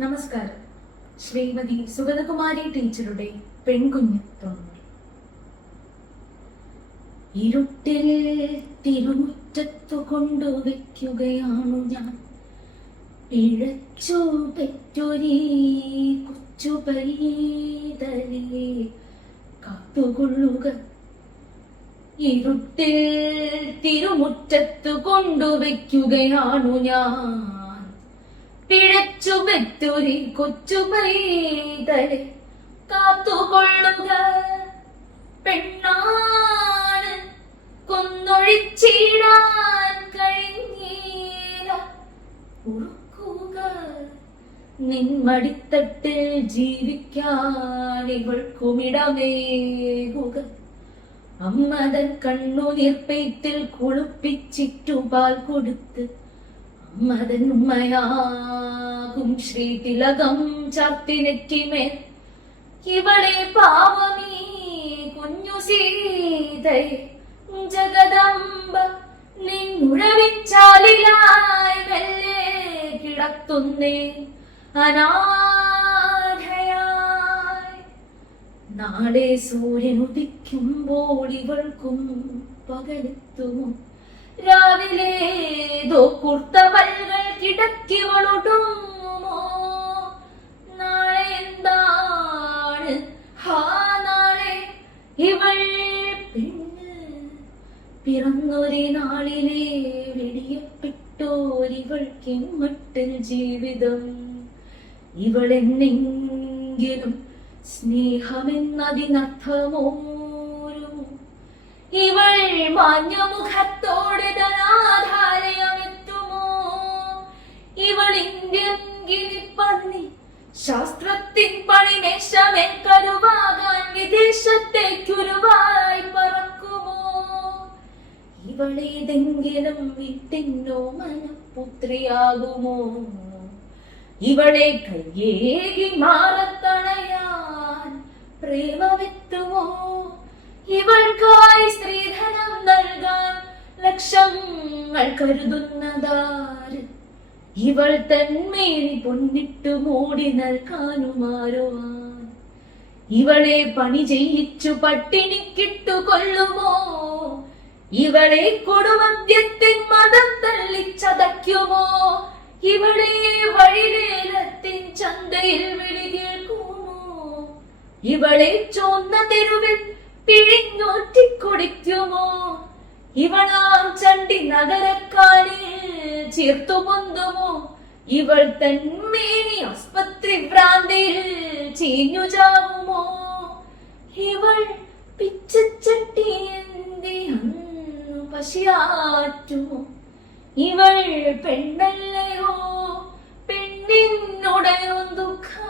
നമസ്കാരം. ശ്രീമതി സുഗതകുമാരി ടീച്ചറുടെ പെൺകുഞ്ഞ് തൊണ്ണൂറ്. ഇരുട്ടിൽ തിരുമുറ്റത്തു കൊണ്ടുവയ്ക്കുകയാണു ഞാൻ. പിഴച്ചു പെറ്റൊരി കൊച്ചു പൈതലേ കാത്തുകൊള്ളുക. ഇരുട്ടിൽ തിരുമുറ്റത്തു കൊണ്ടുവയ്ക്കുകയാണു ഞാൻ. പിഴച്ചു പെറ്റൊരി കൊച്ചു മൈതലെ കാത്തുകൊള്ളുക. പെണ്ണാണ് കൊന്നൊഴിച്ചിടാൻ കഴിഞ്ഞീല. ഉറക്കുക. നിൻമടിത്തട്ടിൽ ജീവിക്കാൻ ഇവൾക്കുമിടമേകുക. അമ്മതൻ കണ്ണുനിർപ്പയത്തിൽ കുളിപ്പിച്ചിട്ടു പാൽ കൊടുത്ത് അമ്മതൻ ഉമ്മയാകും ശ്രീതിലകം ചാർത്തിനെറ്റിമേൽ ഇവളെ പാവമീ കുഞ്ഞു സീതയെ ജഗദംബ നിന്നുഴവിച്ചാലിലായി മെല്ലെ കിടത്തുന്നേ. അനാഥയായി. നാളെ സൂര്യൻ ഉദിക്കുമ്പോൾ ഇവൾക്കും പകലെത്തുമോ? രാവിലെ ദോ കുർത്തവൽകൾ കിടക്കി നാളെ എന്താണ്? ഹാ നാളെ. ഇവൾ പെണ്ണ്. പിറന്നൊരു നാളിലെ വെടിയപ്പെട്ടോരിവൾക്കെമ്മട്ടിൽ ജീവിതം. ഇവളെന്നെങ്കിലും സ്നേഹമെന്നതിനർത്ഥമോരും ഇവൾ മാന്യമുഖത്തോടെ ധനാധാരയമെത്തുമോ? ഇവൾ ഇന്ത്യൻ ഗിരിപ്പന്നി ശാസ്ത്രത്തിൻ പണിമേശമേൽ കരുവാകാൻ വിദേശത്തേക്കുരുവായി പറക്കുമോ? ഇവളേതെങ്കിലും വീട്ടിനോ മനപുത്രിയാകുമോ? ഇവളെ കയ്യേകി മാറത്തണയാൻ പ്രേമമെത്തുമോ? ഇവൾക്കായി സ്ത്രീധനം നൽകാൻ ലക്ഷങ്ങൾ കരുതുന്നതാര്? ഇവൾ തന്മേനി പൊന്നിട്ടു മൂടി നൽകാനുമാരുവാൻ ഇവളെ പണി ചെയ്യിച്ചു പട്ടിണിക്കിട്ടു കൊല്ലുമോ ഇവളെ കൊടുമദ്യത്തിൻ മതം തള്ളിച്ചതയ്ക്കുമോ? ഇവളെ വഴിലേലത്തിൻ ചന്തയിൽ വിളി കേൾക്കുമോ? ഇവളെ ചോന്ന തെരുവിൽ പിഴിഞ്ഞോറ്റിക്കൊടിക്കുമോ? ഇവളാം ചണ്ടി നഗരക്കാലിൽ ചേർത്തു പൊന്തുമോ ഇവൾ തന്മേനി ആസ്പത്രി ഭ്രാന്തിയിൽ ചീഞ്ഞു ചാവുമോ? ഇവൾ പിച്ചച്ചട്ടി പശിയാറ്റുമോ? ഇവൾ പെണ്ണല്ലയോ? പെണ്ണിനുടയോ ദുഃഖം